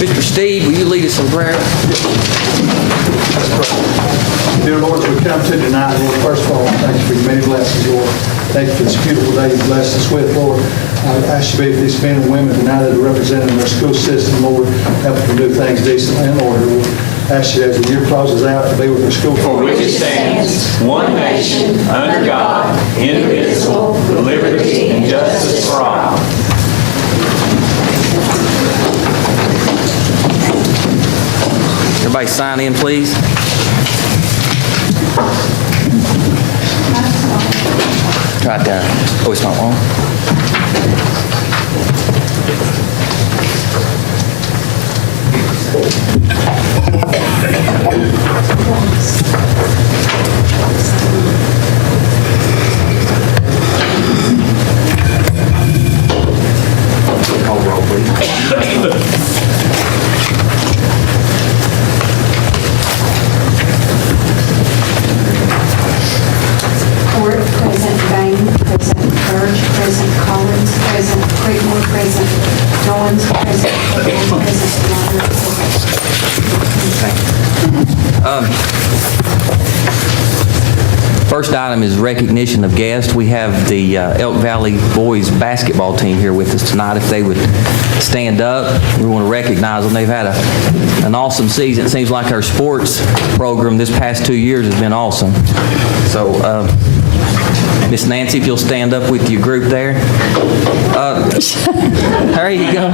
Mr. Steve, will you lead us in prayer? Dear Lord, as we come to tonight, Lord, first of all, thank you for your many blessings, Lord. Thank you for this beautiful day you blessed us with, Lord. I ask you to be with these men and women tonight that are representing their school system, Lord. Help them do things decently and in order, Lord. I ask you as the year closes out to be with their school. For which it stands, one nation, under God, indivisible, with liberty and justice for all. Everybody sign in, please. Try it down. Oh, it's not on? Call roll, please. Ford, present. Bain, present. Burge, present. Collins, present. Creedmoor, present. Jones, present. Hill, present. First item is recognition of guests. We have the Elk Valley boys basketball team here with us tonight. If they would stand up, we want to recognize them. They've had an awesome season. It seems like our sports program this past 2 years has been awesome. So, Miss Nancy, if you'll stand up with your group there. There you go.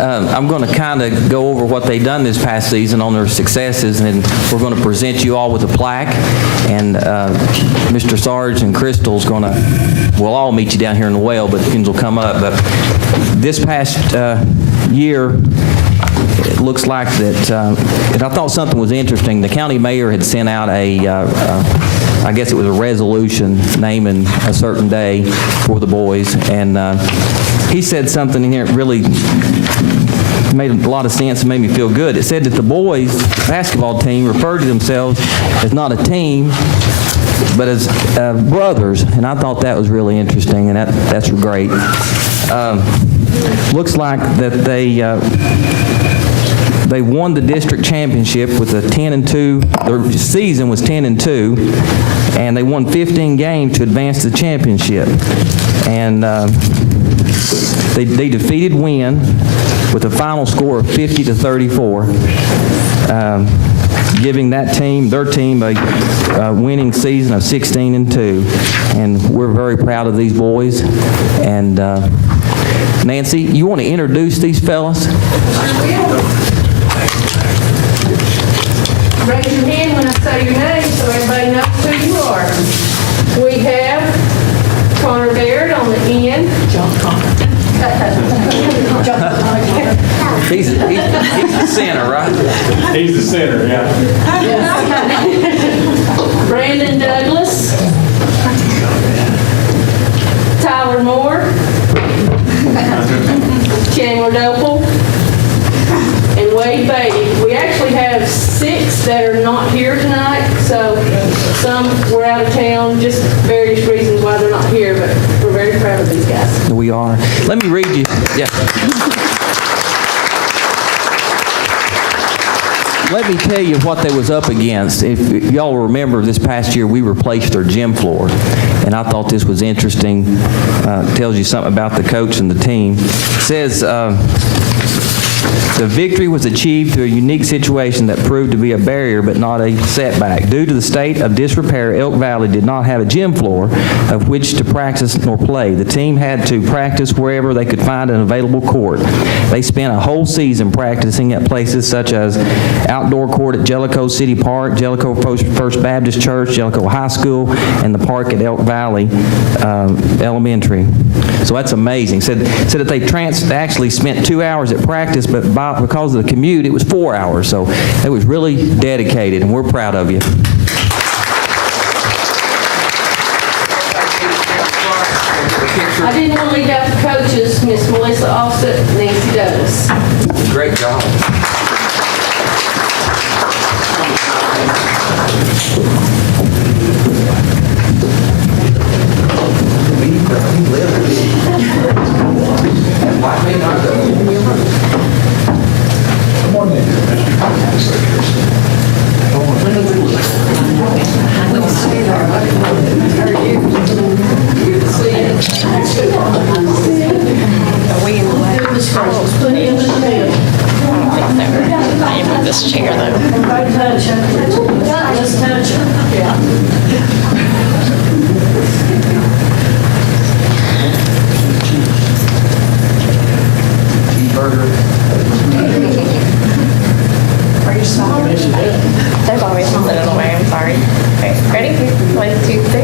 I'm going to kind of go over what they've done this past season on their successes, and we're going to present you all with a plaque. And Mr. Sarge and Crystal's going to, we'll all meet you down here in the well, but Kins will come up. But this past year, it looks like that, and I thought something was interesting. The county mayor had sent out I guess it was a resolution naming a certain day for the boys, and he said something in here that really made a lot of sense and made me feel good. It said that the boys basketball team referred to themselves as not a team, but as brothers, and I thought that was really interesting, and that's great. Looks like that they won the district championship with a 10-2. Their season was 10-2, and they won 15 games to advance to the championship. And they defeated Wynn with a final score of 50-34, giving their team a winning season of 16-2. And we're very proud of these boys. And Nancy, you want to introduce these fellas? Raise your hand when I say your name so everybody knows who you are. We have Connor Baird on the end. John Connor. He's the center, right? He's the center, yeah. Brandon Douglas. Tyler Moore. Chandler Dople. And Wade Beatty. We actually have 6 that are not here tonight, so some were out of town, just various reasons why they're not here, but we're very proud of these guys. We are. Let me read you. Yeah. Let me tell you what they was up against. If y'all remember, this past year we replaced their gym floor, and I thought this was interesting. Tells you something about the coach and the team. It says, the victory was achieved through a unique situation that proved to be a barrier but not a setback. Due to the state of disrepair, Elk Valley did not have a gym floor of which to practice nor play. The team had to practice wherever they could find an available court. They spent a whole season practicing at places such as outdoor court at Jellicoe City Park, Jellicoe First Baptist Church, Jellicoe High School, and the park at Elk Valley Elementary. So that's amazing. Said that they actually spent 2 hours at practice, but because of the commute, it was 4 hours. So it was really dedicated, and we're proud of you. I didn't want to leave out the coaches, Miss Melissa Offset, Nancy Douglas. Great job. ready? 1, 2, 3.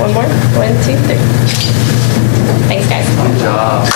One more. 1, 2, 3. Thanks, guys. Good job.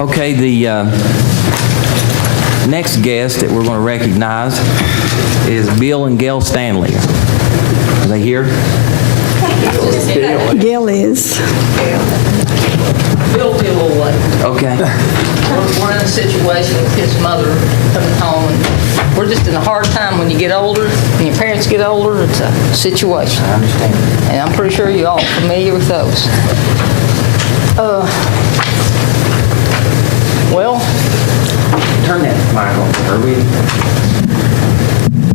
Okay, the next guest that we're going to recognize is Bill and Gail Stanley. Are they here? Gail is. Bill'll be a little late. Okay. We're in a situation with his mother coming home. And we're just in a hard time when you get older, when your parents get older, it's a situation. I understand. And I'm pretty sure you're all familiar with those. Well, Turn that mic on, Herbie.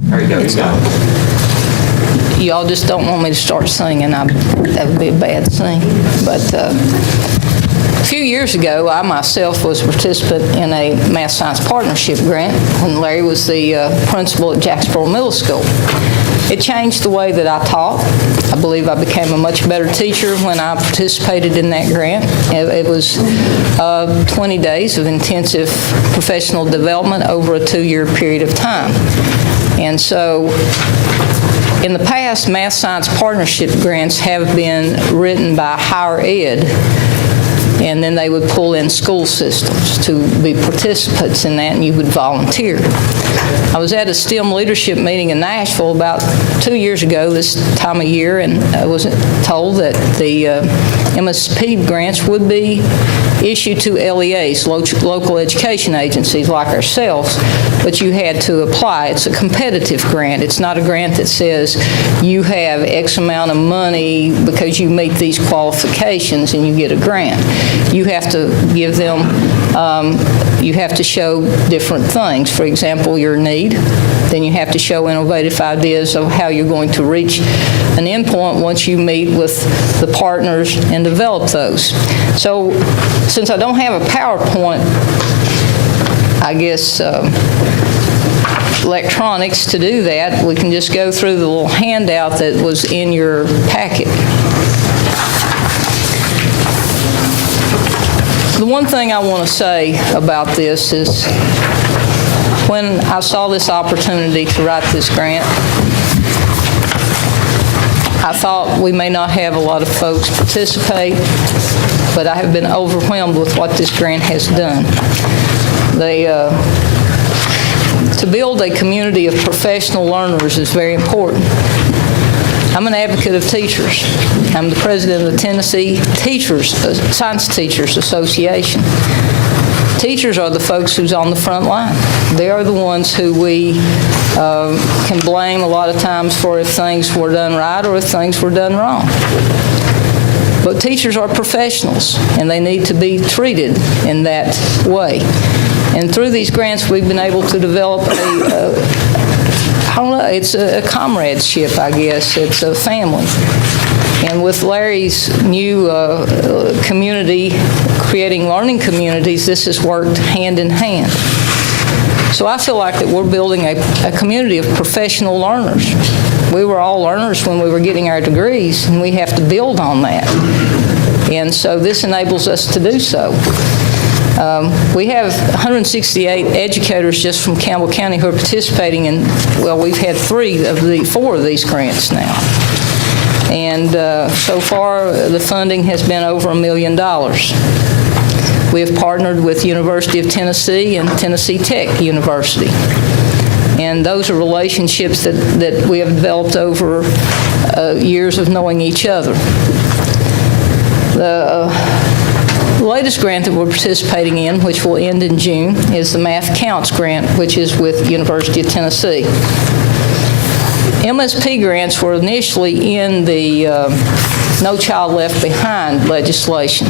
There you go. You got it. y'all just don't want me to start singing. That would be a bad thing. But a few years ago, I myself was a participant in a Math Science Partnership grant when Larry was the principal at Jacksboro Middle School. It changed the way that I taught. I believe I became a much better teacher when I participated in that grant. It was 20 days of intensive professional development over a 2-year period of time. And so in the past, Math Science Partnership grants have been written by higher ed, and then they would pull in school systems to be participants in that, and you would volunteer. I was at a STEM leadership meeting in Nashville about 2 years ago this time of year, and I was told that the MSP grants would be issued to LEAs, local education agencies like ourselves, but you had to apply. It's a competitive grant. It's not a grant that says you have X amount of money because you meet these qualifications and you get a grant. You have to give them, you have to show different things. For example, your need. Then you have to show innovative ideas of how you're going to reach an endpoint once you meet with the partners and develop those. So since I don't have a PowerPoint, I guess, electronics to do that, we can just go through the little handout that was in your packet. The one thing I want to say about this is when I saw this opportunity to write this grant, I thought we may not have a lot of folks participate, but I have been overwhelmed with what this grant has done. To build a community of professional learners is very important. I'm an advocate of teachers. I'm the president of the Tennessee Science Teachers Association. Teachers are the folks who's on the front line. They are the ones who we can blame a lot of times for if things were done right or if things were done wrong. But teachers are professionals, and they need to be treated in that way. And through these grants, we've been able to develop I don't know, it's a comradeship, I guess. It's a family. And with Larry's new community, creating learning communities, this has worked hand in hand. So I feel like that we're building a community of professional learners. We were all learners when we were getting our degrees, and we have to build on that. And so this enables us to do so. We have 168 educators just from Campbell County who are participating in, well, we've had 4 of these grants now. And so far, the funding has been over $1 million. We have partnered with University of Tennessee and Tennessee Tech University. And those are relationships that we have developed over years of knowing each other. The latest grant that we're participating in, which will end in June, is the Math Counts grant, which is with University of Tennessee. MSP grants were initially in the No Child Left Behind legislation,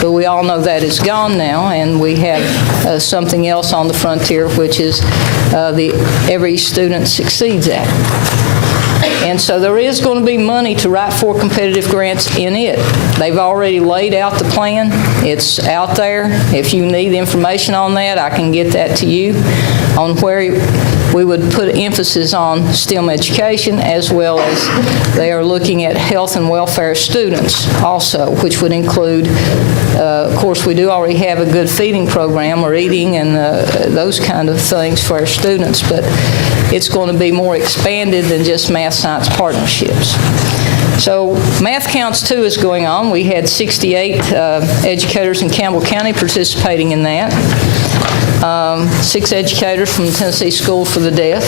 but we all know that is gone now, and we have something else on the frontier, which is the Every Student Succeeds Act. And so there is going to be money to write for competitive grants in it. They've already laid out the plan. It's out there. If you need information on that, I can get that to you, on where we would put emphasis on STEM education, as well as they are looking at health and welfare students also, which would include, of course, we do already have a good feeding program, or eating and those kind of things for our students, but it's going to be more expanded than just math-science partnerships. So Math Counts 2 is going on. We had 68 educators in Campbell County participating in that. 6 educators from Tennessee School for the Deaf,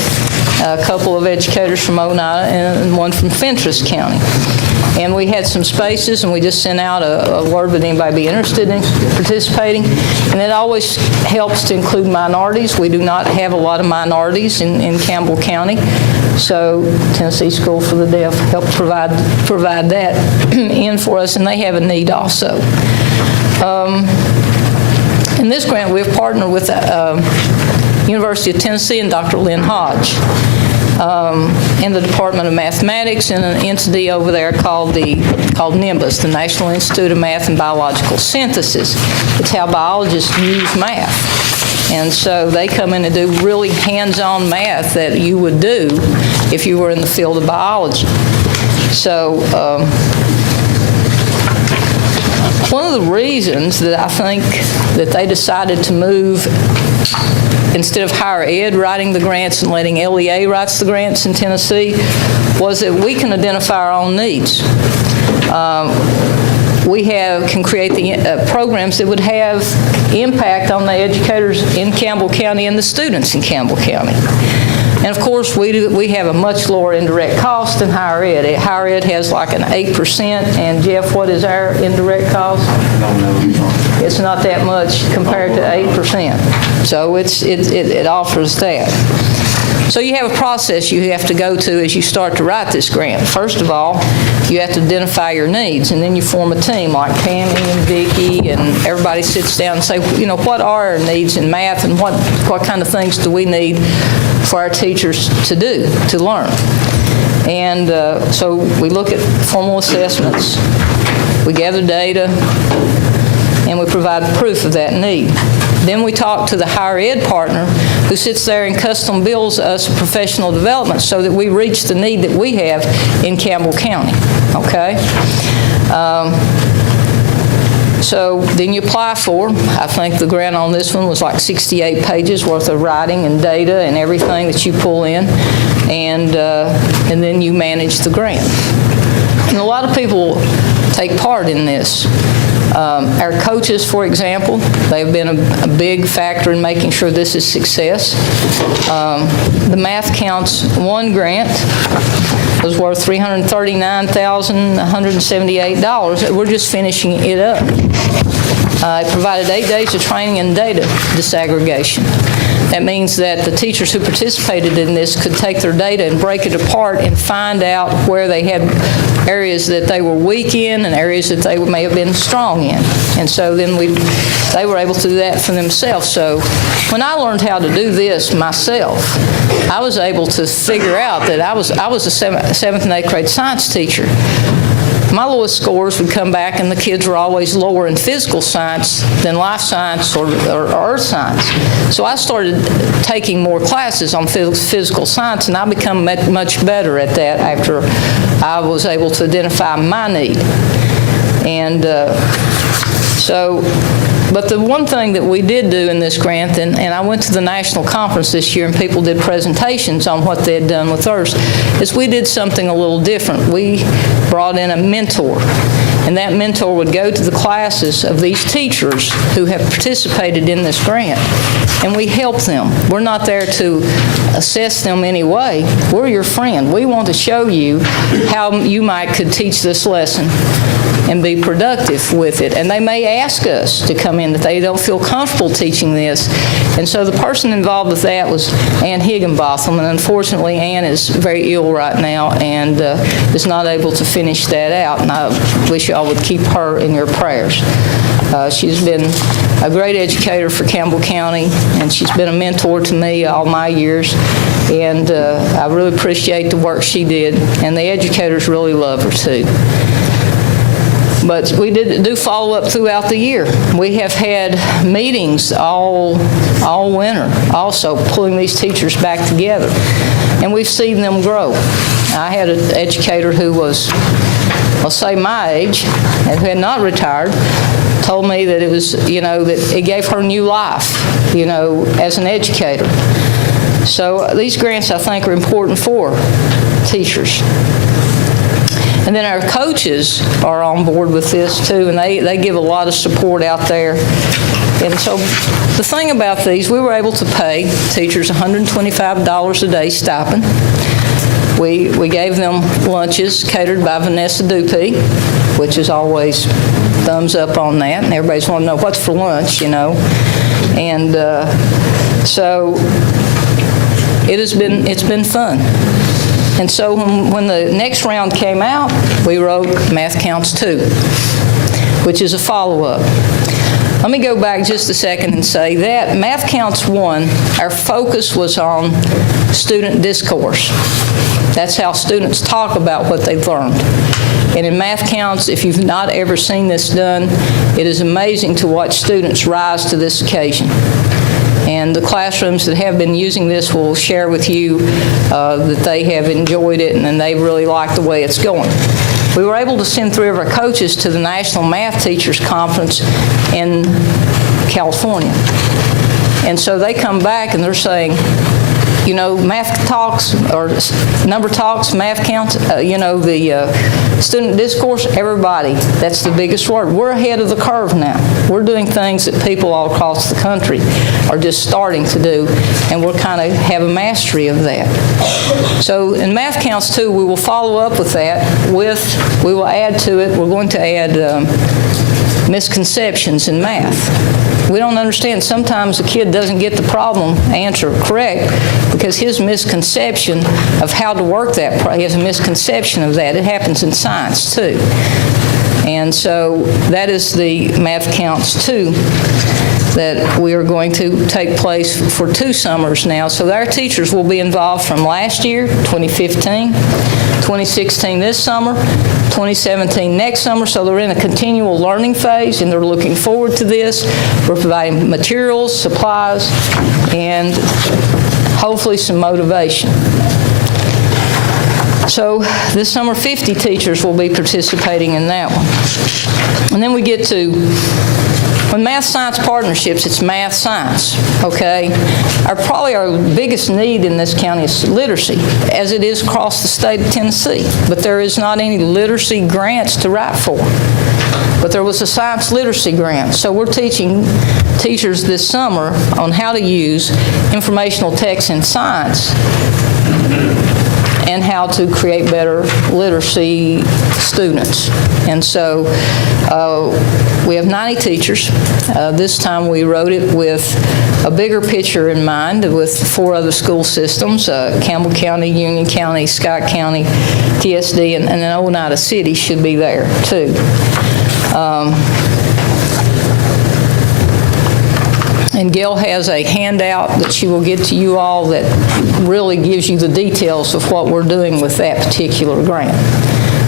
a couple of educators from Oneida, and one from Fentress County. And we had some spaces, and we just sent out a word would anybody be interested in participating. And it always helps to include minorities. We do not have a lot of minorities in Campbell County. So Tennessee School for the Deaf helped provide that in for us, and they have a need also. In this grant, we've partnered with University of Tennessee and Dr. Lynn Hodge in the Department of Mathematics, and an entity over there called NIMBUS, the National Institute of Math and Biological Synthesis. It's how biologists use math. And so they come in and do really hands-on math that you would do if you were in the field of biology. So one of the reasons that I think that they decided to move, instead of higher ed writing the grants and letting LEA writes the grants in Tennessee, was that we can identify our own needs. We can create the programs that would have impact on the educators in Campbell County and the students in Campbell County. And of course, we have a much lower indirect cost than higher ed. Higher ed has like an 8%, and Jeff, what is our indirect cost? It's not that much compared to 8%. So it offers that. So you have a process you have to go to as you start to write this grant. First of all, you have to identify your needs, and then you form a team like Tammy and Vicki, and everybody sits down and say, what are our needs in math, and what kind of things do we need for our teachers to do, to learn. And so we look at formal assessments, we gather data, and we provide proof of that need. Then we talk to the higher ed partner who sits there and custom builds us professional development so that we reach the need that we have in Campbell County, okay? So then you apply for, I think the grant on this one was like 68 pages worth of writing and data and everything that you pull in, and then you manage the grant. And a lot of people take part in this. Our coaches, for example, they've been a big factor in making sure this is success. The Math Counts 1 grant was worth $339,178. We're just finishing it up. It provided 8 days of training and data disaggregation. That means that the teachers who participated in this could take their data and break it apart and find out where they had areas that they were weak in and areas that they may have been strong in. And so then they were able to do that for themselves. So when I learned how to do this myself, I was able to figure out that I was a 7th and 8th grade science teacher. My lowest scores would come back, and the kids were always lower in physical science than life science or earth science. So I started taking more classes on physical science, and I became much better at that after I was able to identify my need. And but the one thing that we did do in this grant, and I went to the national conference this year and people did presentations on what they had done with theirs, is we did something a little different. We brought in a mentor, and that mentor would go to the classes of these teachers who have participated in this grant, and we help them. We're not there to assess them anyway. We're your friend. We want to show you how you could teach this lesson and be productive with it. And they may ask us to come in that they don't feel comfortable teaching this. And so the person involved with that was Ann Higginbotham, and unfortunately Ann is very ill right now and is not able to finish that out, and I wish y'all would keep her in your prayers. She's been a great educator for Campbell County, and she's been a mentor to me all my years, and I really appreciate the work she did, and the educators really love her too. But we do follow up throughout the year. We have had meetings all winter, also pulling these teachers back together, and we've seen them grow. I had an educator who was, I'll say my age, and who had not retired, told me that it was, that it gave her new life, as an educator. So these grants, I think, are important for teachers. And then our coaches are on board with this too, and they give a lot of support out there. And so the thing about these, we were able to pay teachers $125 a day stipend. We gave them lunches catered by Vanessa Dupee, which is always thumbs up on that, and everybody's wanting to know what's for lunch, And so it's been fun. And so when the next round came out, we wrote Math Counts 2, which is a follow-up. Let me go back just a second and say that Math Counts 1, our focus was on student discourse. That's how students talk about what they've learned. And in Math Counts, if you've not ever seen this done, it is amazing to watch students rise to this occasion. And the classrooms that have been using this will share with you that they have enjoyed it and they really like the way it's going. We were able to send 3 of our coaches to the National Math Teachers Conference in California. And so they come back and they're saying, math talks or number talks, math counts, the student discourse, everybody, that's the biggest word. We're ahead of the curve now. We're doing things that people all across the country are just starting to do, and we're kind of have a mastery of that. So in Math Counts 2, we will follow up with that we will add to it, we're going to add misconceptions in math. We don't understand. Sometimes a kid doesn't get the problem answer correct because his misconception of how to work that, he has a misconception of that. It happens in science too. And so that is the Math Counts 2 that we are going to take place for 2 summers now. So our teachers will be involved from last year, 2015, 2016 this summer, 2017 next summer, so they're in a continual learning phase and they're looking forward to this. We're providing materials, supplies, and hopefully some motivation. So this summer, 50 teachers will be participating in that one. And then we get to, when math-science partnerships, it's math-science, okay? Probably our biggest need in this county is literacy, as it is across the state of Tennessee. But there is not any literacy grants to write for. But there was a science literacy grant. So we're teaching teachers this summer on how to use informational text in science and how to create better literacy students. And so we have 90 teachers. This time we wrote it with a bigger picture in mind with 4 other school systems, Campbell County, Union County, Scott County, TSD, and then Oneida City should be there too. And Gail has a handout that she will get to you all that really gives you the details of what we're doing with that particular grant.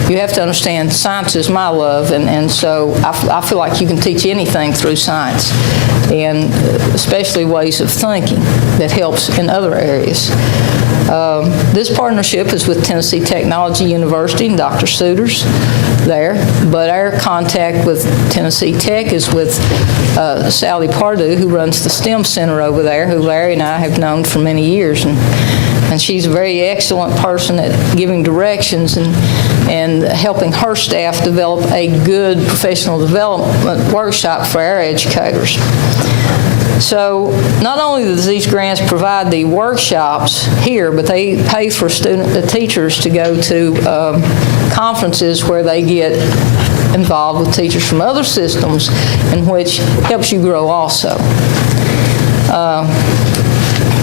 You have to understand science is my love, and so I feel like you can teach anything through science, and especially ways of thinking that helps in other areas. This partnership is with Tennessee Technology University and Dr. Souters there, but our contact with Tennessee Tech is with Sally Pardue, who runs the STEM Center over there, who Larry and I have known for many years, and she's a very excellent person at giving directions and helping her staff develop a good professional development workshop for our educators. So not only does these grants provide the workshops here, but they pay for the teachers to go to conferences where they get involved with teachers from other systems, and which helps you grow also.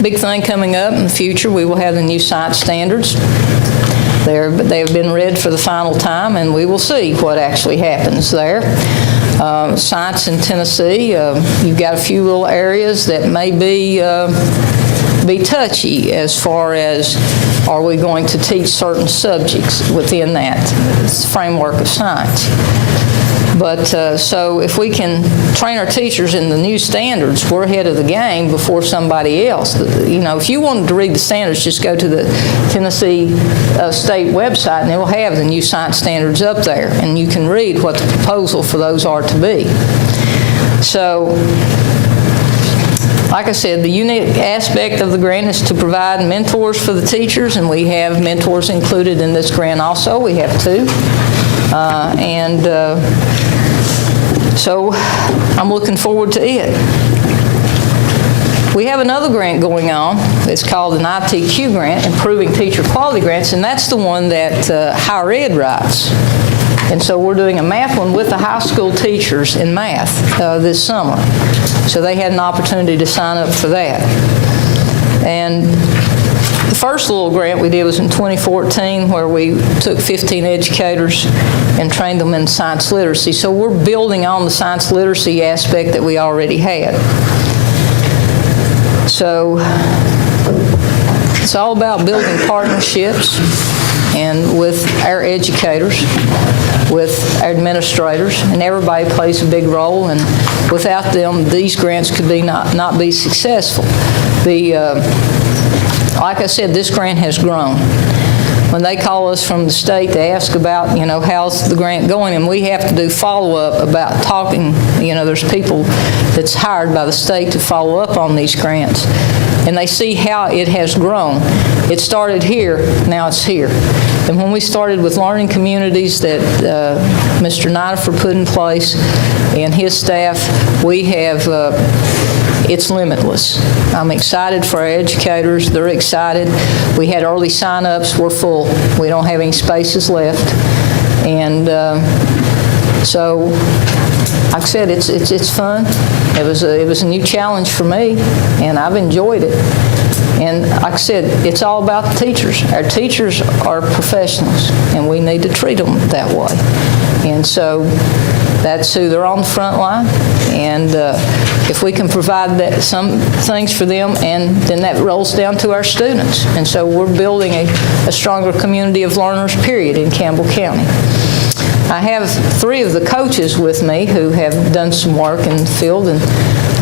Big thing coming up in the future, we will have the new science standards. They have been read for the final time, and we will see what actually happens there. Science in Tennessee, you've got a few little areas that may be touchy as far as, are we going to teach certain subjects within that framework of science? But so if we can train our teachers in the new standards, we're ahead of the game before somebody else. You know, if you wanted to read the standards, just go to the Tennessee State website, and it will have the new science standards up there, and you can read what the proposal for those are to be. So, like I said, the unique aspect of the grant is to provide mentors for the teachers, and we have mentors included in this grant also. We have 2. So I'm looking forward to it. We have another grant going on. It's called an ITQ grant, Improving Teacher Quality Grants, and that's the one that higher ed writes. And so we're doing a math one with the high school teachers in math this summer. So they had an opportunity to sign up for that. And the first little grant we did was in 2014, where we took 15 educators and trained them in science literacy. So we're building on the science literacy aspect that we already had. So it's all about building partnerships and with our educators, with our administrators, and everybody plays a big role, and without them, these grants could be not be successful. Like I said, this grant has grown. When they call us from the state, they ask about, you know, how's the grant going, and we have to do follow-up about talking. You know, there's people that's hired by the state to follow up on these grants, and they see how it has grown. It started here, now it's here. And when we started with learning communities that Mr. Nidifer put in place and his staff, we have it's limitless. I'm excited for our educators. They're excited. We had early sign-ups. We're full. We don't have any spaces left. And so, like I said, it's fun. It was a new challenge for me, and I've enjoyed it. And like I said, it's all about the teachers. Our teachers are professionals, and we need to treat them that way. And so that's who they're on the front line. And if we can provide some things for them, and then that rolls down to our students. And so we're building a stronger community of learners, period, in Campbell County. I have 3 of the coaches with me who have done some work in the field, and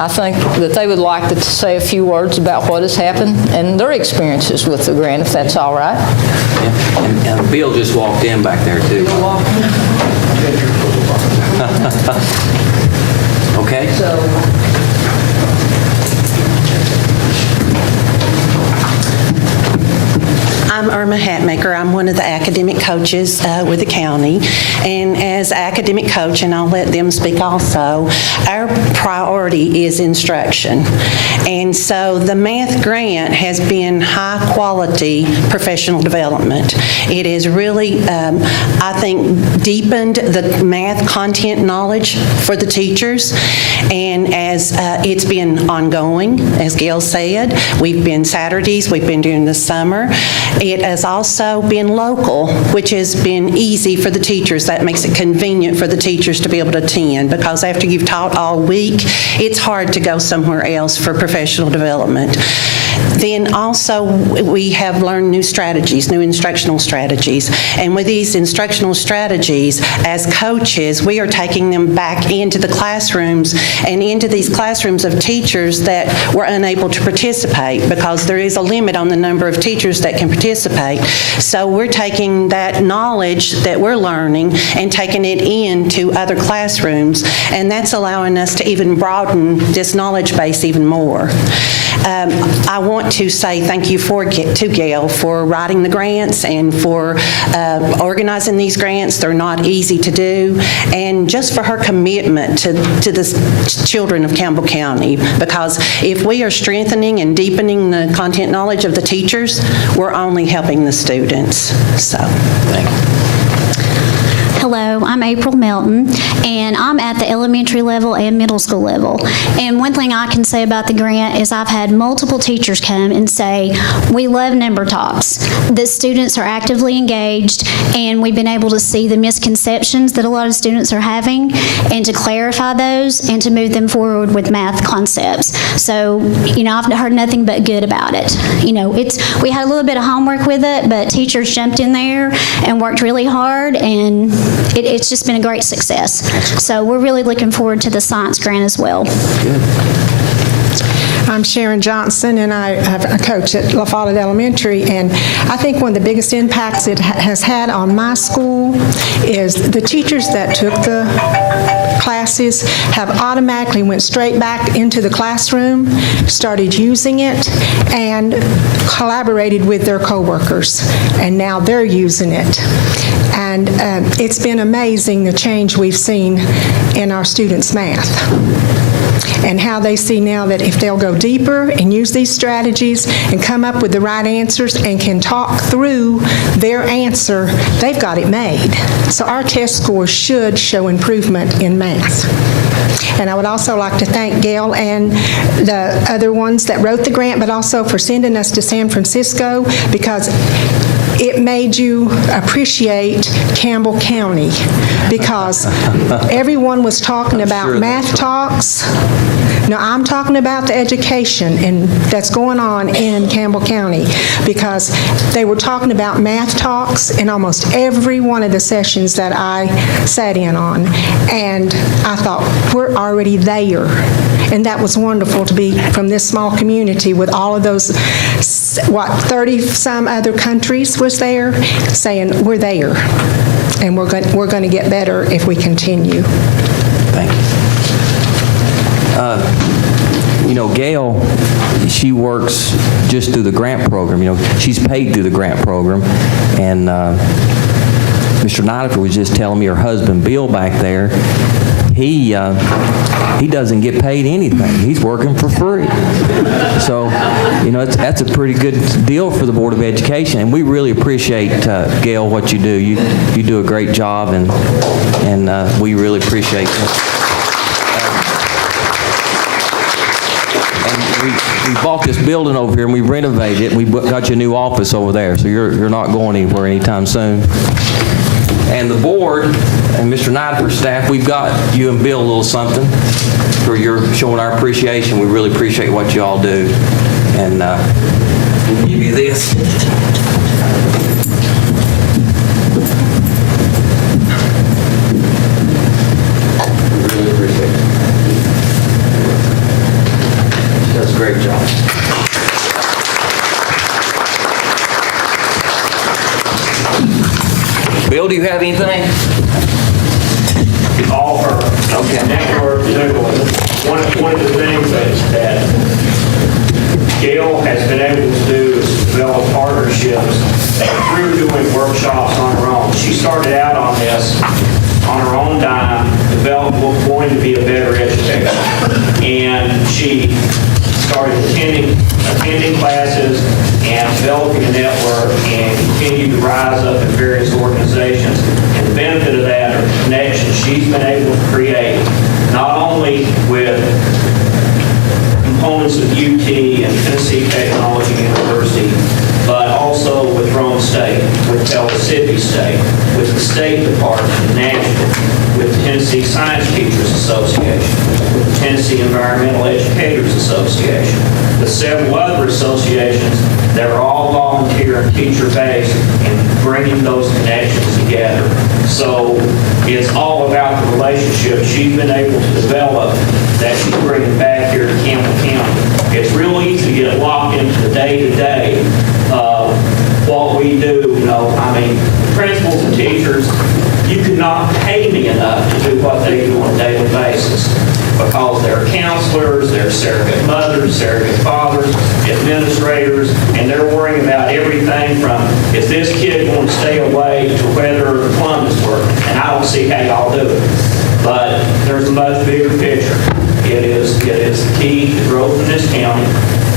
I think that they would like to say a few words about what has happened and their experiences with the grant, if that's all right. Yeah. And Bill just walked in back there, too. Okay. I'm Irma Hatmaker. I'm one of the academic coaches with the county. And as academic coach, and I'll let them speak also, our priority is instruction. And so the math grant has been high quality professional development. It has really, I think, deepened the math content knowledge for the teachers. And as it's been ongoing, as Gail said, we've been Saturdays, we've been during the summer. It has also been local, which has been easy for the teachers. That makes it convenient for the teachers to be able to attend, because after you've taught all week, it's hard to go somewhere else for professional development. Then also, we have learned new strategies, new instructional strategies. And with these instructional strategies, as coaches, we are taking them back into the classrooms and into these classrooms of teachers that were unable to participate, because there is a limit on the number of teachers that can participate. So we're taking that knowledge that we're learning and taking it into other classrooms, and that's allowing us to even broaden this knowledge base even more. I want like to say thank you to Gail for writing the grants and for organizing these grants. They're not easy to do. And just for her commitment to the children of Campbell County. Because if we are strengthening and deepening the content knowledge of the teachers, we're only helping the students. So, thank you. Hello, I'm April Melton, and I'm at the elementary level and middle school level. And one thing I can say about the grant is I've had multiple teachers come and say, we love number talks. The students are actively engaged, and we've been able to see the misconceptions that a lot of students are having, and to clarify those, and to move them forward with math concepts. So, I've heard nothing but good about it. We had a little bit of homework with it, but teachers jumped in there and worked really hard, and it's just been a great success. So we're really looking forward to the science grant as well. I'm Sharon Johnson, and I coach at La Follette Elementary, and I think one of the biggest impacts it has had on my school is the teachers that took the classes have automatically went straight back into the classroom, started using it, and collaborated with their coworkers, and now they're using it. And it's been amazing the change we've seen in our students' math. And how they see now that if they'll go deeper and use these strategies and come up with the right answers and can talk through their answer, they've got it made. So our test scores should show improvement in math. And I would also like to thank Gail and the other ones that wrote the grant, but also for sending us to San Francisco, because it made you appreciate Campbell County, because everyone was talking about math talks. Now, I'm talking about the education and that's going on in Campbell County, because they were talking about math talks in almost every one of the sessions that I sat in on. And I thought, we're already there. And that was wonderful to be from this small community with all of those, 30-some other countries was there, saying, we're there. And we're going to get better if we continue. Thank you. Gail, she works just through the grant program. She's paid through the grant program. And Mr. Nidifer was just telling me her husband, Bill, back there, he doesn't get paid anything. He's working for free. So, that's a pretty good deal for the Board of Education, and we really appreciate, Gail, what you do. You do a great job, and we really appreciate it. We bought this building over here, and we renovated it, and we got you a new office over there, so you're not going anywhere anytime soon. And the board and Mr. Nidifer's staff, we've got you and Bill a little something for your showing our appreciation. We really appreciate what you all do. And we'll give you this. We really appreciate it. She does a great job. Bill, do you have anything? All her. Okay. Network, one of the things that Gail has been able to do is develop partnerships through doing workshops on her own. She started out on this on her own dime, wanting to be a better educator. And she started attending classes and developing a network and continued to rise up in various organizations. And the benefit of that are the connections she's been able to create, not only with components of UT and Tennessee Technology University, but also with Rome State, with Mississippi State, with the State Department in Nashville, with the Tennessee Science Teachers Association, with the Tennessee Environmental Educators Association, with several other associations that are all volunteer and teacher-based, and bringing those connections together. So it's all about the relationship she's been able to develop that she's bringing back here to Campbell County. It's real easy to get locked into the day-to-day of what we do. Principals and teachers, you could not pay me enough to do what they do on a daily basis. because there are counselors, there are surrogate mothers, surrogate fathers, administrators, and they're worrying about everything from, is this kid going to stay away to whether the plumbing's working? And I don't see how y'all do it. But there's a much bigger picture. It is the key to growth in this county.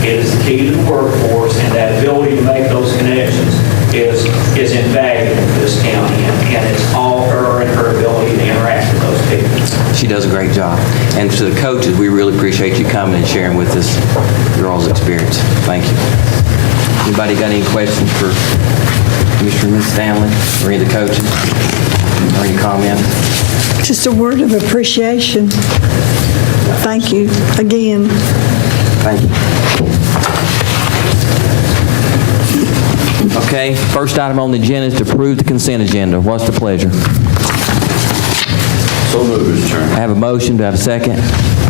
It is the key to the workforce, and that ability to make those connections is invaluable to this county, and it's all her and her ability to interact with those people. She does a great job. And to the coaches, we really appreciate you coming and sharing with us your all's experience. Thank you. Anybody got any questions for Mr. and Ms. Stanley or any of the coaches? Or any comments? Just a word of appreciation. Thank you again. Thank you. Okay, first item on the agenda is to approve the consent agenda. What's the pleasure? So moved, Mr. Chairman. I have a motion. Do I have a second?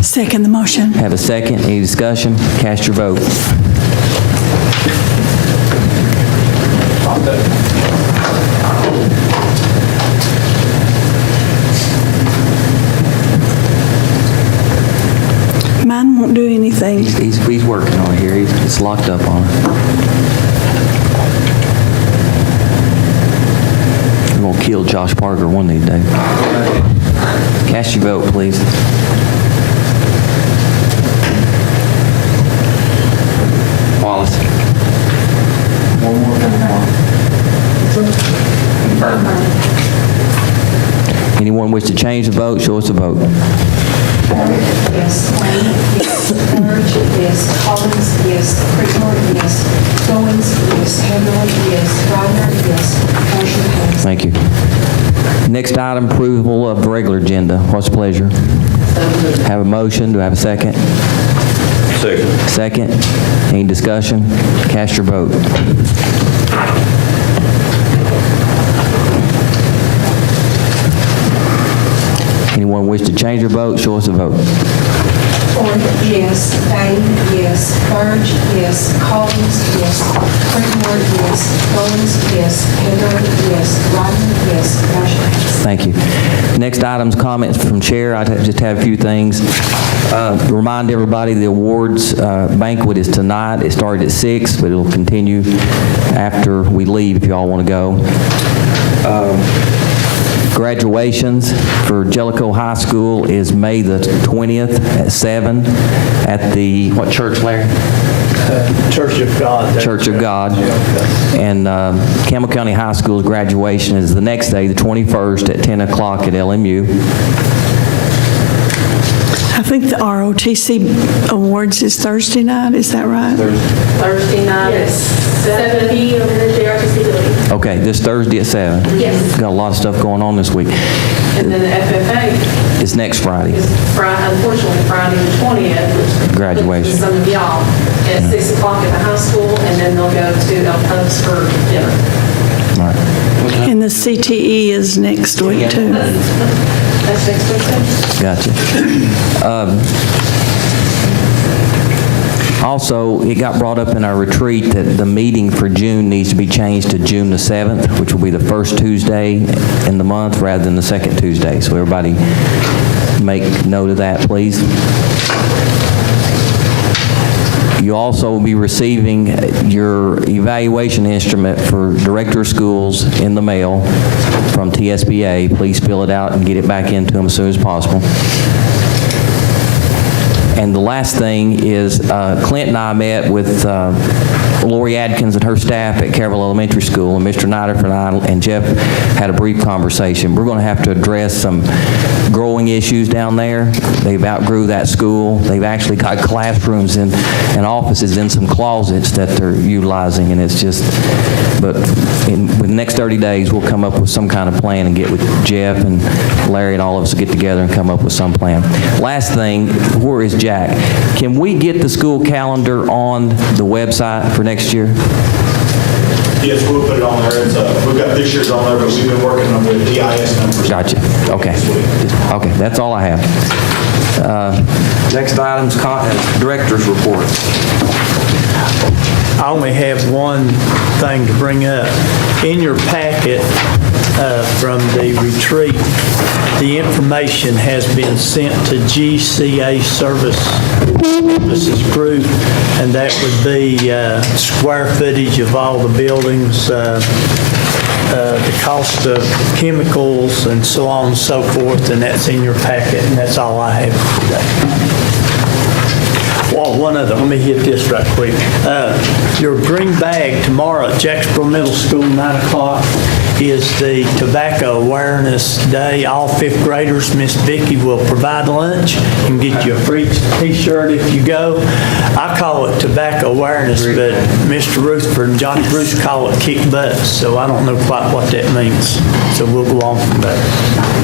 Second the motion. Have a second. Any discussion? Cast your vote. Mine won't do anything. He's working on it here. It's locked up on it. I'm going to kill Josh Parker one of these days. Cast your vote, please. Wallace. One more time. Anyone wish to change the vote? Show us the vote. Yes. Wayne, yes. Burge, yes. Collins, yes. Creekmore, yes. Goins, yes. Hamlin, yes. Rodner, yes. Motion passes. Thank you. Next item, approval of the regular agenda. What's the pleasure? Have a motion. Do I have a second? Second. Second. Any discussion? Cast your vote. Anyone wish to change their vote? Show us a vote. Ford, yes. Bain, yes. Burge, yes. Collins, yes. Creekmore, yes. Goins, yes. Hamlin, yes. Rodner, yes. Motion passes. Thank you. Next item's comments from chair. I just have a few things. Remind everybody the awards banquet is tonight. It started at 6, but it'll continue after we leave if y'all want to go. Graduations for Jellicoe High School is May the 20th at 7 at the, what church, Larry? Church of God. Church of God. And Campbell County High School's graduation is the next day, the 21st, at 10 o'clock at LMU. I think the ROTC Awards is Thursday night, is that right? Thursday night at 7 p.m. over in the JRTC building. Okay, this Thursday at 7. Yes. Got a lot of stuff going on this week. And then the FFA It's next Friday. is unfortunately Friday the 20th, which Graduation. for some of y'all, at 6 o'clock at the high school, and then they'll go to El Pubs for dinner. All right. And the CTE is next week, too. That's next week, too? Gotcha. Also, it got brought up in our retreat that the meeting for June needs to be changed to June the 7th, which will be the first Tuesday in the month rather than the second Tuesday. So everybody make note of that, please. You also will be receiving your evaluation instrument for Director of Schools in the mail from TSBA. Please fill it out and get it back into them as soon as possible. And the last thing is Clint and I met with Lori Adkins and her staff at Carroll Elementary School, and Mr. Niderford and I and Jeff had a brief conversation. We're going to have to address some growing issues down there. They've outgrew that school. They've actually got classrooms and offices in some closets that they're utilizing, and it's just, but in the next 30 days, we'll come up with some kind of plan and get with Jeff and Larry and all of us to get together and come up with some plan. Last thing, where is Jack? Can we get the school calendar on the website for next year? Yes, we'll put it on there. We've got this year's on there, but we've been working on with EIS numbers. Gotcha. Okay. Okay, that's all I have. Next item's director's report. I only have one thing to bring up. In your packet from the retreat, the information has been sent to GCA Services Group, and that would be square footage of all the buildings, the cost of chemicals, and so on and so forth, and that's in your packet, and that's all I have today. Well, one other, let me hit this right quick. Your green bag tomorrow at Jacksboro Middle School, 9 o'clock, is the Tobacco Awareness Day. All fifth graders, Miss Vicki will provide lunch and get you a free T-shirt if you go. I call it Tobacco Awareness, but Mr. Rutherford and Johnny Bruce call it Kick Butts, so I don't know quite what that means. So we'll go on from there.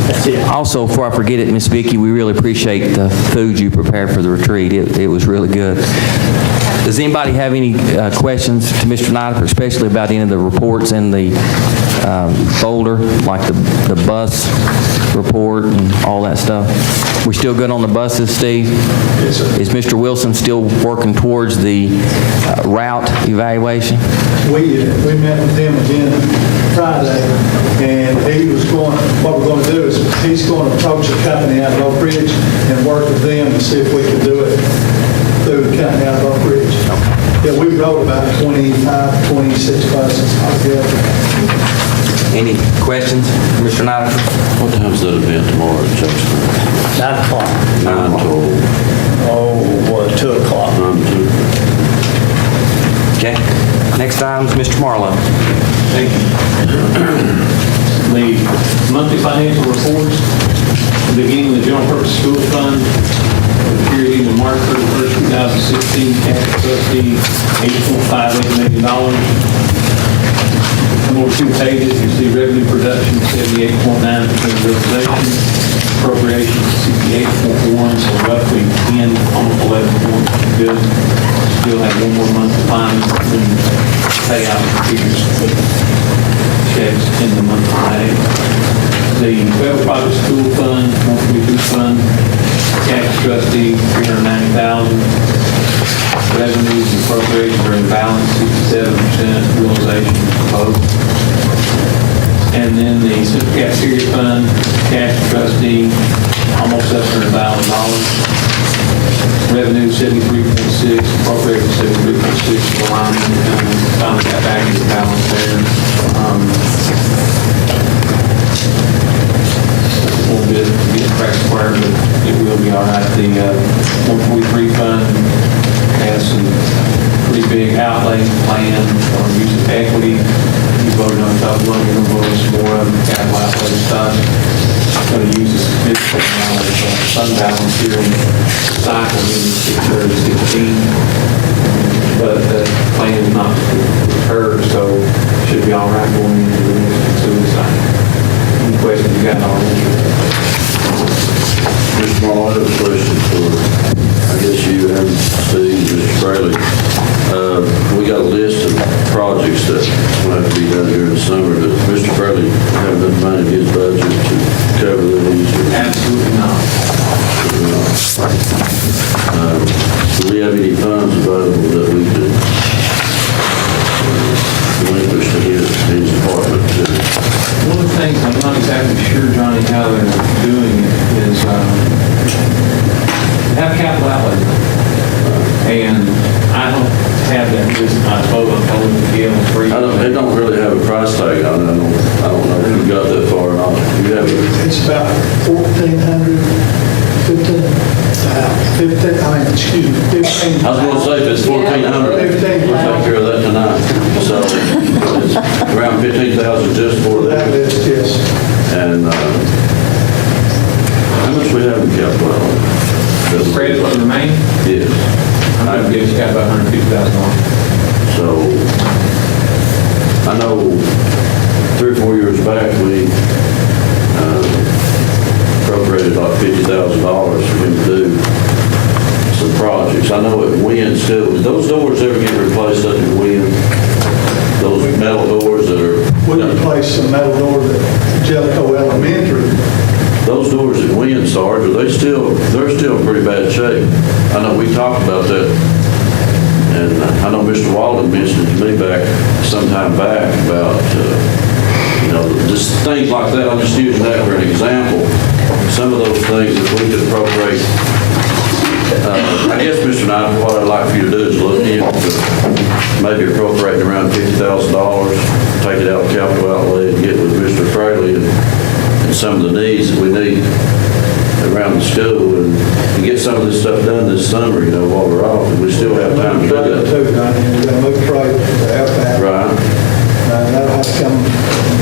That's it. Also, before I forget it, Miss Vicki, we really appreciate the food you prepared for the retreat. It was really good. Does anybody have any questions to Mr. Snyder, especially about any of the reports in the folder, like the bus report and all that stuff? We still good on the buses, Steve? Yes, sir. Is Mr. Wilson still working towards the route evaluation? We met with him again Friday, and he was going, what we're going to do is he's going to approach a company out of Oak Ridge and work with them to see if we can do it through the company out of Oak Ridge. Yeah, we wrote about 25, 26 buses altogether. Any questions, Mr. Snyder? What time's that event tomorrow at Jacksboro? 9 o'clock. 9 till 2 o'clock. 9 to 2. Okay. Next item is Mr. Marlowe. Thank you. The monthly financial reports, beginning with the general purpose school fund, for the period ending March 31st, 2016, cash trustee, $8.58 million. Come over 2 pages, you see revenue production, 78.9% realization, appropriations, 68.1, so roughly 10, almost 11 points. Good. Still have one more month of time and pay out the figures with checks in the month of May. The federal private school fund, 142 fund, cash trustee, $390,000. Revenues and appropriations are in balance, 67% realization both. And then the central cafeteria fund, cash trustee, almost $700,000. Revenue 73.6, appropriations 73.6, alignment, and finally got back into balance there. A little bit to get crack square, but it will be all right. The 143 fund has some pretty big outlay plan for use of equity. You voted on top one, you're going to vote on some more of them, capital outlay stuff. Going to use a significant amount of fund balance here in the cycle in 6/30/16, but the plan is not occurred, so should be all right going into the next suicide. Any questions you got on it? Mr. Marlowe, I have a question for, I guess you and Steve, Mr. Fraley. We got a list of projects that will have to be done here in the summer. Does Mr. Fraley have enough money in his budget to cover these? Absolutely not. Do we have any funds available that we could relinquish to his department? One of the things, I'm not exactly sure, Johnny, how they're doing it is have capital outlay. And I don't have that list in my phone. I'm telling you, Gail, free. They don't really have a price tag on it. I don't know if you got that far or not. You have it. It's about 1,400, 15, I mean, excuse me, 15. I was going to say, if it's 1,400, we'll take care of that tonight. So it's around 15,000 just for that. That list, yes. And how much we have in capital outlay? Credit for the remaining? Yes. I guess you got about $150,000. So I know 3 or 4 years back, we appropriated like $50,000 for him to do some projects. I know at Wynn still, did those doors ever get replaced up at Wynn? Those metal doors that are... We replaced some metal doors at Jellicoe Elementary. Those doors at Wynn, Sarge, they're still in pretty bad shape. I know we talked about that, And I know Mr. Walden mentioned to me some time back about, just things like that. I'm just using that for an example. Some of those things that we could appropriate. I guess, Mr. Knight, what I'd like for you to do is look into maybe appropriating around $50,000, take it out of capital outlay and get with Mr. Fraley and some of the needs that we need around the school and get some of this stuff done this summer, while we're off. And we still have time to do that. Too, Donnie, we got to move trade to help that. Right. That'll have to come.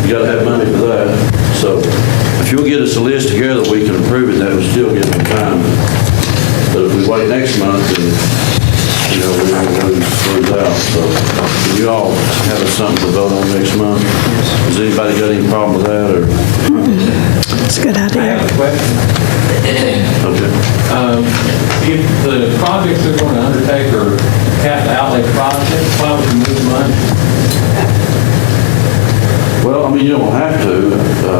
You got to have money for that. So if you'll get us a list together, we can approve it. That would still give them time. But if we wait next month, then, we're going to lose out. So can you all have us something to vote on next month? Has anybody got any problem with that? Or? It's a good I idea. have a question. Okay. If the projects they're going to undertake are capital outlay projects, why would you move money? Well, you don't have to.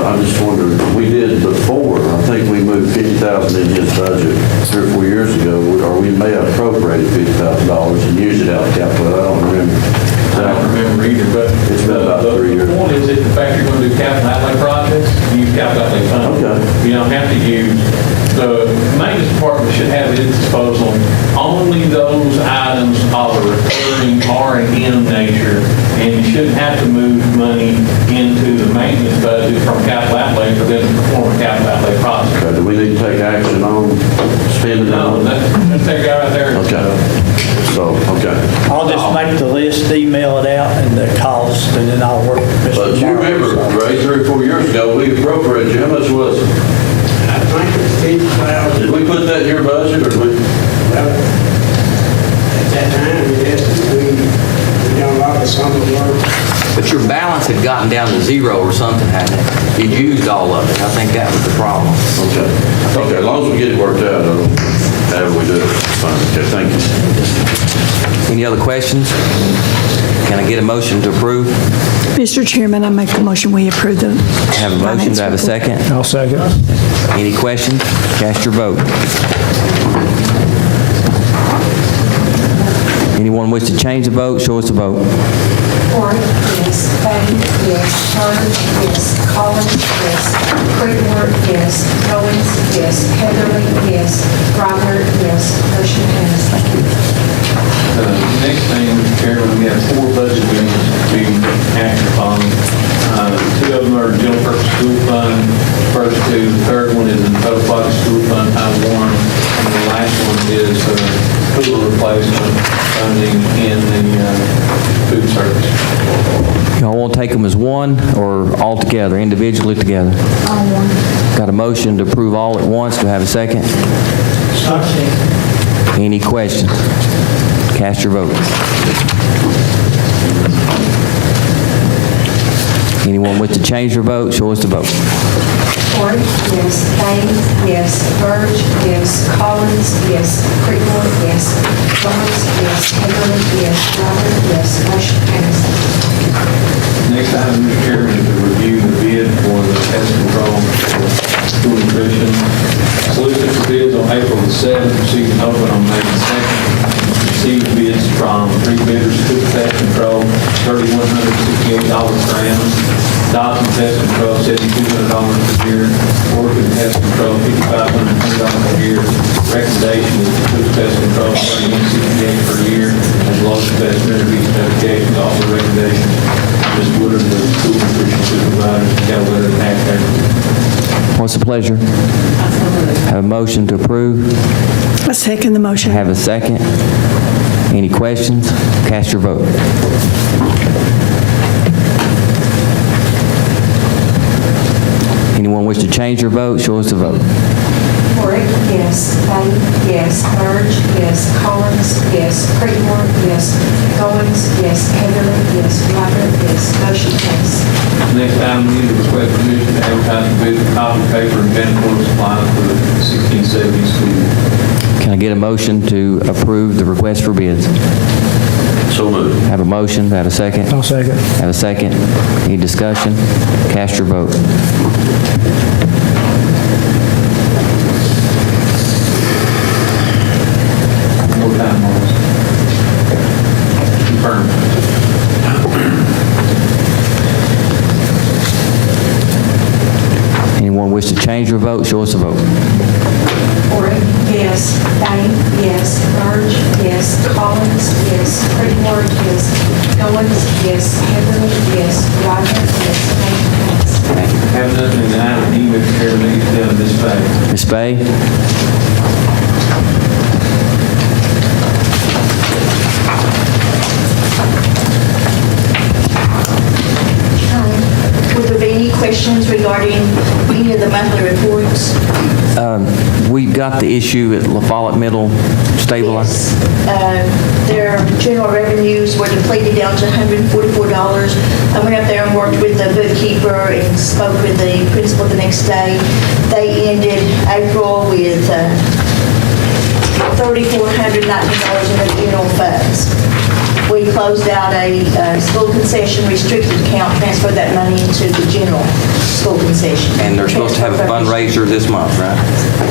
I'm just wondering, we did before. I think we moved $50,000 in his budget 3 or 4 years ago, or we may have appropriated $50,000 and used it out of capital. I don't remember. I don't remember either, but It's been about 3 years. The point is that the fact you're going to do capital outlay projects, you use capital outlay funds. Okay. You don't have to use, the maintenance department should have at its disposal only those items of a recurring R&M nature, and you shouldn't have to move money into the maintenance budget from capital outlay for them to perform a capital outlay project. Okay, do we need to take action on spending? No, that's that guy right there. Okay. So, okay. I'll just make the list, email it out, and the cost, and then I'll work with Mr. But you Morrow. remember, Ray, 3 or 4 years ago, we appropriated, how much was it? I think it's 50,000. Did we put that in your budget, or did we? Well, at that time, yes, we done a lot of summer work. But your balance had gotten down to zero or something, hadn't it? You'd used all of it. I think that was the problem. Okay. Okay, as long as we get it worked out, however we do it, it's fine. Okay, thank you. Any other questions? Can I get a motion to approve? Mr. Chairman, I make a motion we approve the Have a motion, do I have a second? I'll second. Any questions? Cast your vote. Anyone wish to change the vote, show us a vote. Ford, yes. Bain, yes. Bird, yes. Collins, yes. Creedmoor, yes. Owens, yes. Heatherly, yes. Robert, yes. Motion passed. Next thing, Mr. Chairman, we have 4 budget amendments to act upon. 2 of them are general purpose school fund. First 2, the third one is in total body school fund, Title 1, and the last one is cooler replacement funding in the food service. Y'all want to take them as one or all together, individually together? All one. Got a motion to approve all at once. Do I have a second? Any questions? Cast your vote. Anyone wish to change their vote, show us the vote. Ford, yes. Bain, yes. Bird, yes. Collins, yes. Creedmoor, yes. Owens, yes. Heatherly, yes. Robert, yes. Motion passed. Next item, Mr. Chairman, is to review the bid for the pest control for school nutrition. Solicited for bids on April the 7th, received an open on May the 2nd. Received bids from 3 bidders, Cook Pest Control, $3,168 per annum. Dawson Pest Control, $7,200 per year. Orkin Pest Control, $5,520 per year. Recommendation is Cook Pest Control, $3,168 per year. And Lowest Pest Intervention Notifications, also recommendation. Ms. Woodard, the school nutrition supervisor, Cavalier, and Hackberry. What's the pleasure? Have a motion to approve. I second the motion. Have a second. Any questions? Cast your vote. Anyone wish to change their vote, show us the vote. Ford, yes. Bain, yes. Bird, yes. Collins, yes. Creedmoor, yes. Owens, yes. Heatherly, yes. Robert, yes. Motion passed. Next item, we need to request permission to advertise the bid for copy, paper, and janitorial supplies for the 1670 school year. Can I get a motion to approve the request for bids? So moved. Have a motion, have a second? I'll second. Have a second. Any discussion? Cast your vote. One more time, Morris. Anyone wish to change their vote, show us a vote. Ford, yes. Dane, yes. Burge, yes. Collins, yes. Creedmoor, yes. Goins, yes. Heatherly, yes. Rogers, yes. Motion passed. Have nothing in item D, Mr. Chairman, leave it to Ms. Bay. Ms. Bay? Would there be any questions regarding any of the monthly reports? We've got the issue at La Follette Middle stabilized. Their general revenues were depleted down to $144. I went up there and worked with the bookkeeper and spoke with the principal the next day. They ended April with $3,419 in the general funds. We closed out a school concession restricted account, transferred that money into the general school concession. And they're supposed to have a fundraiser this month, right?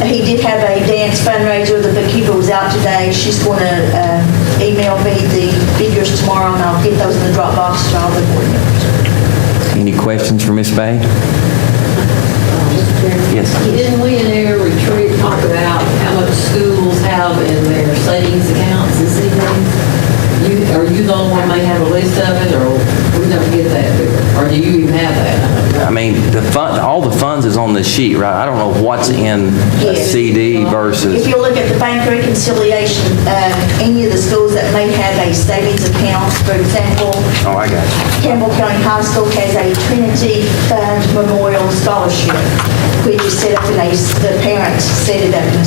He did have a dance fundraiser. The bookkeeper was out today. She's going to email me the figures tomorrow, and I'll get those in the Dropbox to all the board members. Any questions for Ms. Bay? Yes. Didn't we in our retreat talk about how much schools have in their savings accounts this evening? Are you the only one may have a list of it, or we don't get that, or do you even have that? I mean, all the funds is on this sheet, right? I don't know what's in a Yes. CD versus. If you look at the bank reconciliation, any of the schools that may have a savings account, for example, Oh, I got you. Campbell County High School has a Trinity Fund Memorial Scholarship, which is set up in the parents set it up in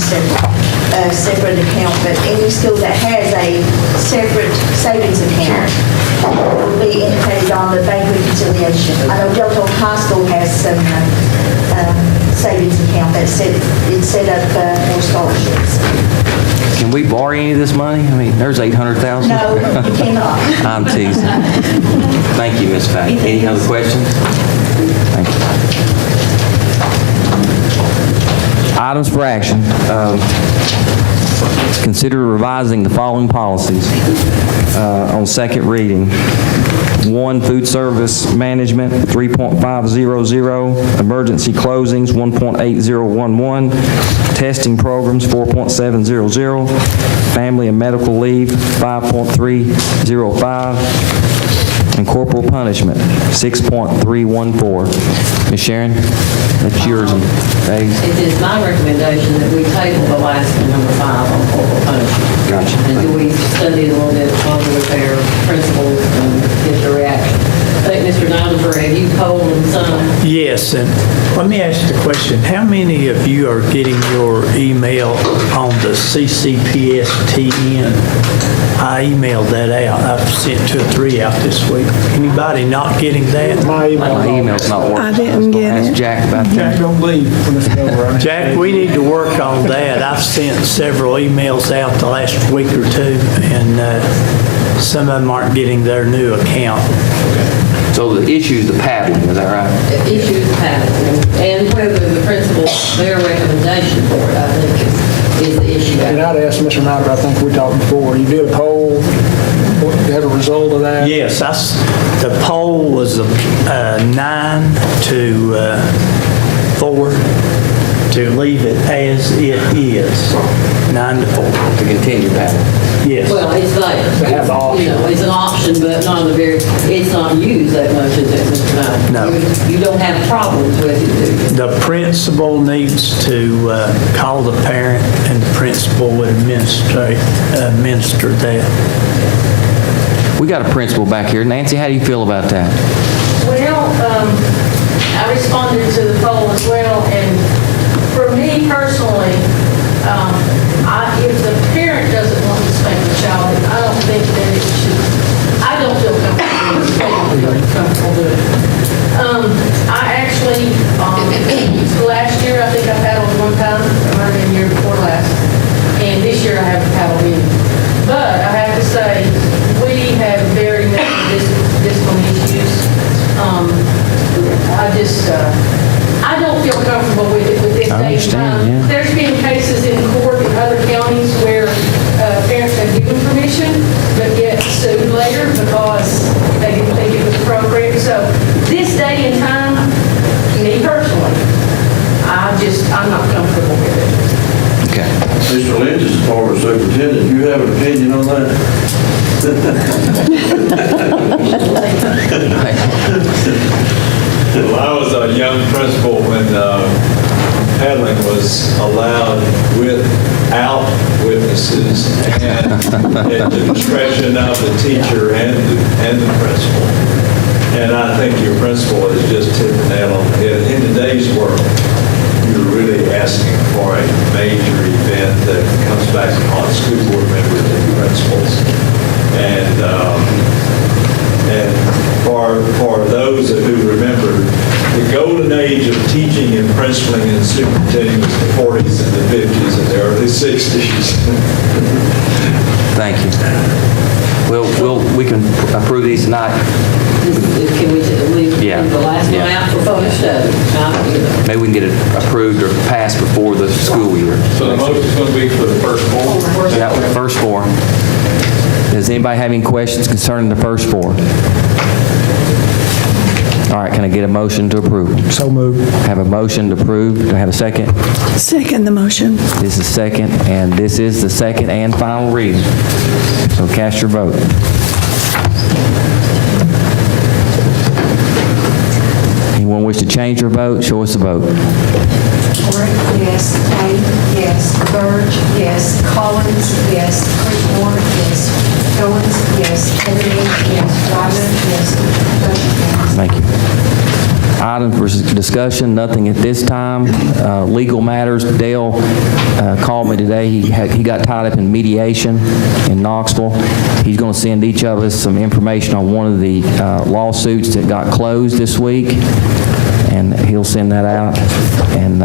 a separate account. But any school that has a separate savings account will be indicated on the bank reconciliation. I know Delta High School has some savings account that's set up for scholarships. Can we borrow any of this money? I mean, there's 800,000. No, you cannot. I'm teasing. Thank you, Ms. Bay. Any other questions? Thank you. Items for action. Consider revising the following policies on second reading. 1, food service management, 3.500, emergency closings, 1.8011, testing programs, 4.700, family and medical leave, 5.305, and corporal punishment, 6.314. Ms. Sharon, that's yours and Dave's. It is my recommendation that we table the last one, number 5, on corporal punishment. Gotcha. And do we study it a little bit further with our principals and get the reaction? I think, Mr. Ninever, have you polled them some? Yes, and let me ask you a question. How many of you are getting your email on the CCPS-TN? I emailed that out. I've sent 2 or 3 out this week. Anybody not getting that? My email's not working. I didn't get Ask it. Jack about that. Jack, don't leave when it's over. Jack, we need to work on that. I've sent several emails out the last week or 2, and some of them aren't getting their new account. So the issue is the paddling, is that right? Issues pattern, and whether the principal, their recommendation for it, I think, is the issue. And I'd asked Mr. Nyder, I think we talked before, you did a poll, you have a result of that? Yes, the poll was 9 to 4 to leave it as it is, 9 to 4. To continue paddling. Yes. Well, it's there. To have the option. You know, it's an option, but not a very, it's not used that much, is it, Mr. Knight? No. You don't have problems with it, do you? The principal needs to call the parent, and the principal would administer that. We got a principal back here. Nancy, how do you feel about that? Well, I responded to the poll as well, and for me personally, if the parent doesn't want to spank the child, I don't think that it should, I don't feel comfortable doing it. I actually, last year, I think I paddled 1 time, or the year before last, and this year I haven't paddled any. But I have to say, we have very many discipline issues. I don't feel comfortable with it with this I day and understand, time. yeah. There's been cases in court in other counties where parents have given permission, but yet sued later because they didn't think it was appropriate. So this day and time, me personally, I Mr. Lynch is the former superintendent. You have an opinion on that? Well, I was a young principal when paddling was allowed without witnesses and at the discretion of the teacher and the principal. And I think your principal has just hit the nail on the head. In today's world, you're really asking for a major event that comes back upon school board members and principals. And for those who remember, the golden age of teaching and principaling and superintending was the 40s and the 50s and the early 60s. Thank you. We can approve these tonight. Can we leave Yeah. the last one Yeah. out for photo study? Maybe we can get it approved or passed before the school year. So the motion is going to be for the first four? Yeah, first four. Does anybody have any questions concerning the first four? All right, can I get a motion to approve? So moved. Have a motion to approve. Do I have a second? Second the motion. This is second, and this is the second and final reading. So cast your vote. Anyone wish to change your vote? Show us a vote. Ford, yes. Kane, yes. Burge, yes. Collins, yes. Creekmore, yes. Goins, yes. Heatherly, yes. Ryder, yes. Motion carries. Thank you. Item for discussion, nothing at this time. Legal matters, Dale called me today. He got tied up in mediation in Knoxville. He's going to send each of us some information on one of the lawsuits that got closed this week, and he'll send that out. And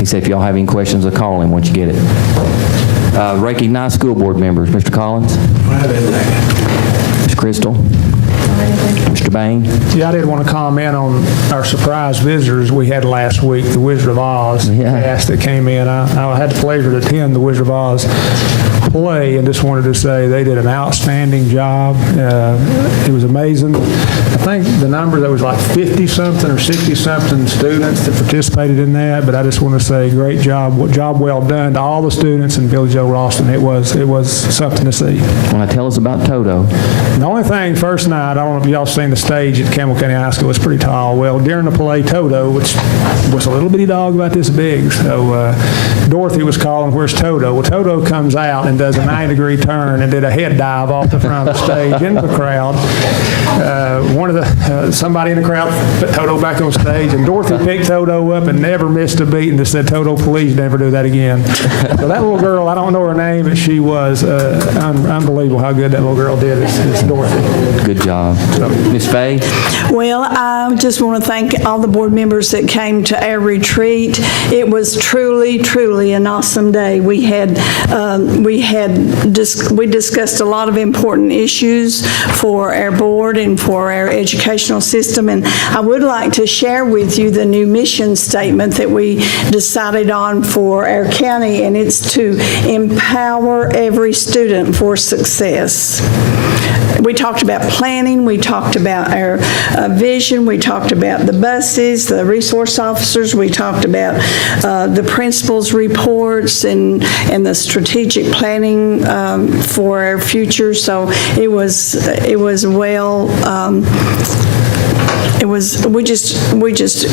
he said if y'all have any questions, I'll call him once you get it. Recognize school board members. Mr. Collins? Ms. Crystal? Mr. Bain? Yeah, I did want to comment on our surprise visitors we had last week, the Wizard of Oz cast that came in. I had the pleasure to attend the Wizard of Oz play and just wanted to say they did an outstanding job. It was amazing. I think the number, that was like 50-something or 60-something students that participated in that, but I just want to say great job, job well done to all the students in Village O. Ralston. It was something to see. Want to tell us about Toto? The only thing, first night, I don't know if y'all seen the stage at Campbell County High School, it's pretty tall. Well, during the play, Toto, which was a little bitty dog about this big, so Dorothy was calling, where's Toto? Well, Toto comes out and does a 90-degree turn and did a head dive off the front of the stage into the crowd. Somebody in the crowd put Toto back on stage, and Dorothy picked Toto up and never missed a beat and just said, Toto, please never do that again. So that little girl, I don't know her name, but she was unbelievable how good that little girl did. It's Dorothy. Good job. Ms. Fay? Well, I just want to thank all the board members that came to our retreat. It was truly, truly an awesome day. We discussed a lot of important issues for our board and for our educational system, and I would like to share with you the new mission statement that we decided on for our county, and it's to empower every student for success. We talked about planning, we talked about our vision, we talked about the buses, the resource officers, we talked about the principals' reports and the strategic planning for our future. So we just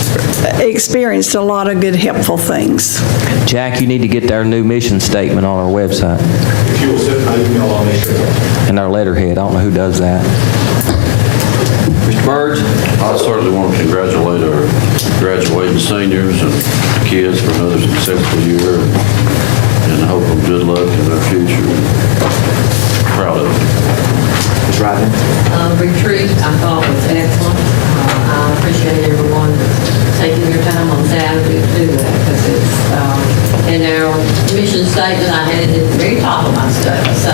experienced a lot of good, helpful things. Jack, you need to get our new mission statement on our website. If you will send my email, I'll make sure. And our letterhead. I don't know who does that. Mr. Burge? I certainly want to congratulate our graduating seniors and kids for another successful year, and I hope them good luck in their future. Proud of them. Ms. Ryder? Retreat, I thought was excellent. I appreciate everyone taking your time on Saturday to do that, because it's, in our mission statement, I had it at the very top of my stuff. So,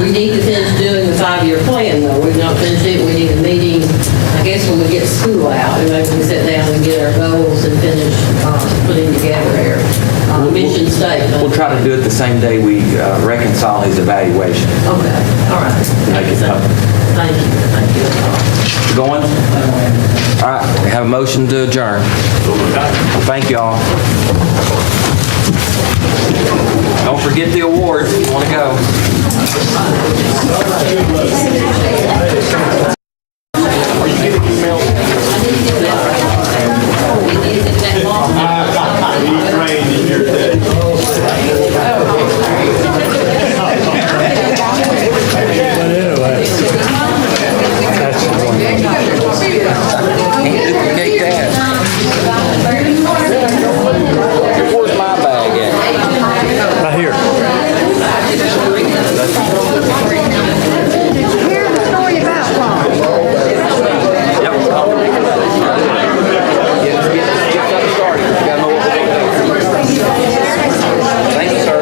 we need to finish doing the 5-year plan, though. We've not finished it. We need a meeting, I guess, when we get school out, and maybe we sit down and get our goals and finish putting together our mission statement. We'll try to do it the same day we reconcile these evaluations. Okay, all right. Make it happen. Thank you. Thank you. Mr. Goins? All right, we have a motion to adjourn. Thank you all. Don't forget the award if you want to go. Where's my bag at? Right here. Here's the story about Paul. Get something started. You gotta know what we're doing. Thank you, sir.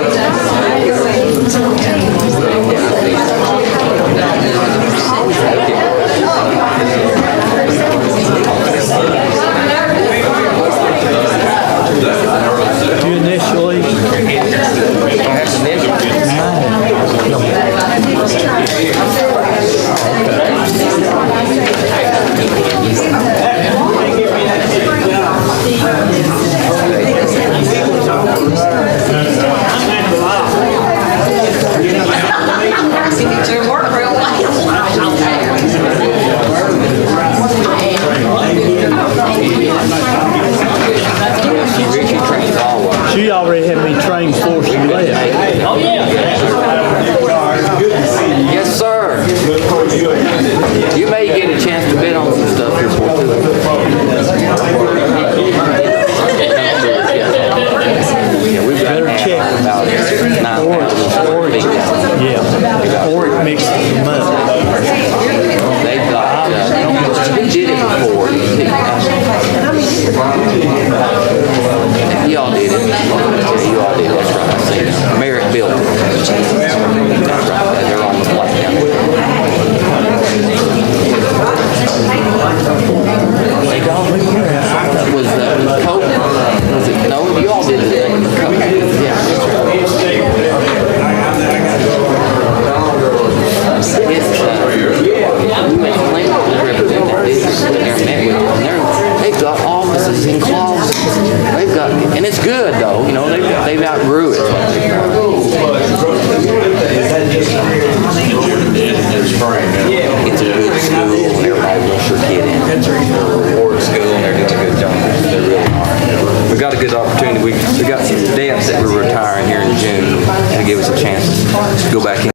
You initially. She already had me trained before she left. Oh, yeah. Yes, sir. You may get a chance to bid on some stuff here for too. Yeah, we've got Better check. about 9,000. Yeah. Or it mixed them up. They've got, who did it before? Y'all did it. Yeah, you all did it. That's right. I see it. Merrick built it. That's right. They're on the plate now. That was Coke. Was it? No, you all did it. Coke. Yeah. They've got offices and closets. They've got, and it's good though. You know, they've outgrew it. It's a good school, and everybody wants their kid in. It's a reward school, and they're doing a good job. They really are. We've got a good opportunity. We got some debts that we're retiring here in June to give us a chance to go back in.